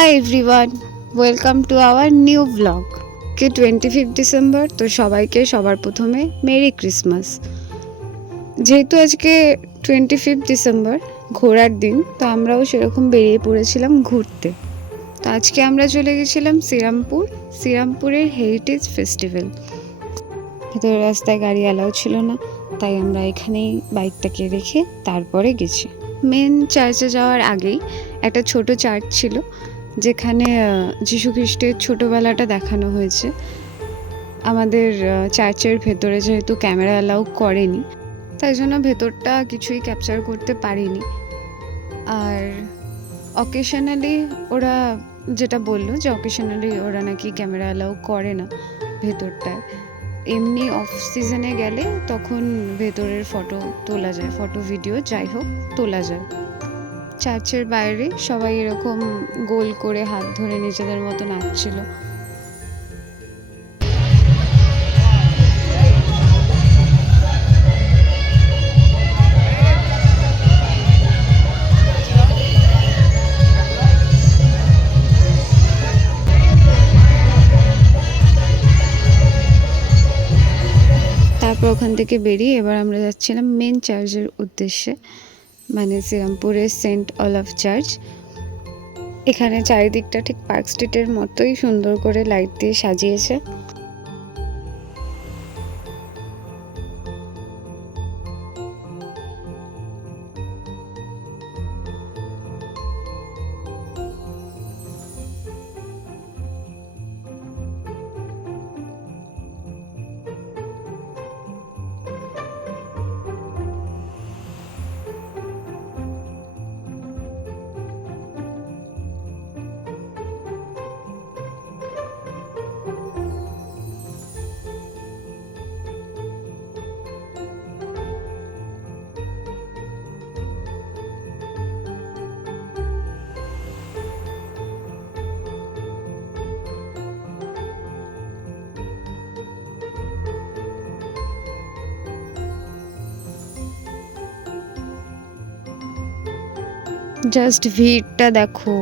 Hi everyone, welcome to our new vlog. 25th December, তো সবাইকে সবার প্রথমে মেরি ক্রিসমাস। যেহেতু আজকে 25th ডিসেম্বর ঘোরার দিন, তো আমরাও সেরকম বেরিয়ে পড়েছিলাম ঘুরতে। তো আজকে আমরা চলে গেছিলাম শ্রীরামপুরের হেরিটেজ ফেস্টিভ্যাল। ভেতরে রাস্তায় গাড়ি অ্যালাউ ছিল না, তাই আমরা এখানেই বাইকটাকে রেখে তারপরে গেছি। মেন চার্চে যাওয়ার আগেই একটা ছোট চার্চ ছিল, যেখানে যীশু খ্রিস্টের ছোটোবেলাটা দেখানো হয়েছে। আমাদের চার্চের ভেতরে যেহেতু ক্যামেরা অ্যালাউ করেনি, তাই জন্য ভেতরটা কিছুই ক্যাপচার করতে পারিনি। আর অকেশনালি ওরা যেটা বললো যে অকেশনালি ওরা নাকি ক্যামেরা অ্যালাউ করে না ভেতরটায়। এমনি অফ সিজনে গেলে তখন ভেতরের ফটো তোলা যায়, ফটো ভিডিও যাই হোক তোলা যায়। চার্চের বাইরে সবাই এরকম গোল করে হাত ধরে নিজেদের মতো নাচছিল। তারপর ওখান থেকে বেরিয়ে এবার আমরা যাচ্ছিলাম মেন চার্চের উদ্দেশ্যে, মানে শ্রীরামপুরের সেন্ট অলাফ চার্চ। এখানে চারিদিকটা ঠিক পার্ক স্ট্রিটের মতোই সুন্দর করে লাইট দিয়ে সাজিয়েছে। জাস্ট ভিড়টা দেখো,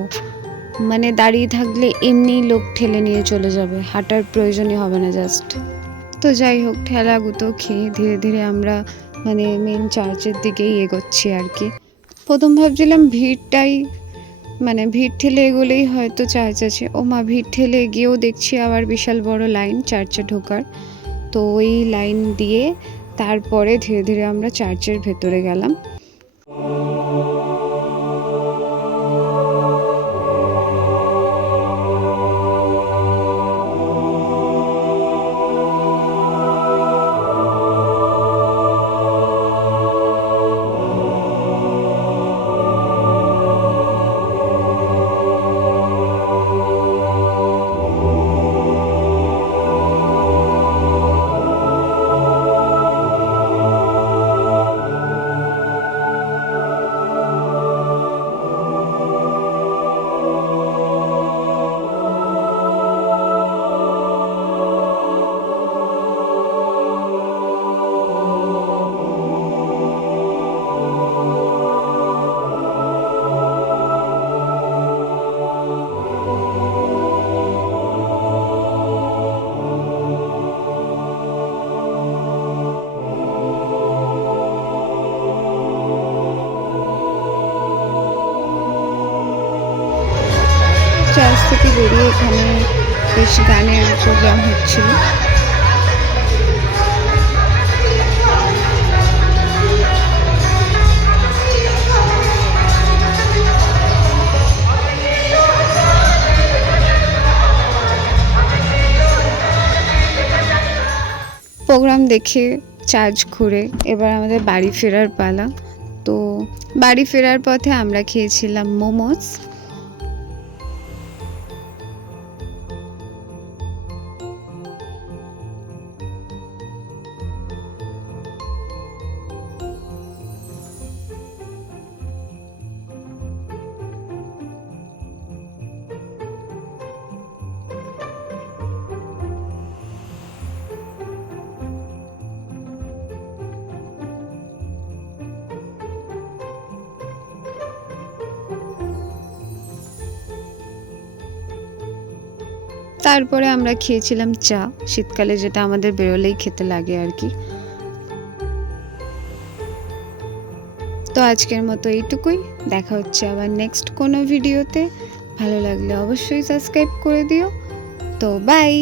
মানে দাঁড়িয়ে থাকলে এমনি লোক ঠেলে নিয়ে চলে যাবে, হাঁটার প্রয়োজনই হবে না জাস্ট। তো যাই হোক, ঠেলা গুঁতো খেয়ে ধীরে ধীরে আমরা মানে মেন চার্চের দিকেই এগোচ্ছি আর কি। প্রথম ভাবছিলাম ভিড়টাই, মানে ভিড় ঠেলে এগোলেই হয়তো চার্চ আছে। ও মা, ভিড় ঠেলে গিয়েও দেখছি আবার বিশাল বড় লাইন চার্চে ঢোকার। তো ওই লাইন দিয়ে তারপরে ধীরে ধীরে আমরা চার্চের ভেতরে গেলাম। চার্চ থেকে বেরিয়ে এখানে বেশ গানের প্রোগ্রাম হচ্ছিল। প্রোগ্রাম দেখে চার্চ ঘুরে এবার আমাদের বাড়ি ফেরার পালা। তো বাড়ি ফেরার পথে আমরা খেয়েছিলাম মোমোস। তারপরে আমরা খেয়েছিলাম চা, শীতকালে যেটা আমাদের বেরোলেই খেতে লাগে আর কি। তো আজকের মতো এইটুকুই, দেখা হচ্ছে আবার নেক্সট কোনো ভিডিওতে। ভালো লাগলে অবশ্যই সাবস্ক্রাইব করে দিও। তো বাই।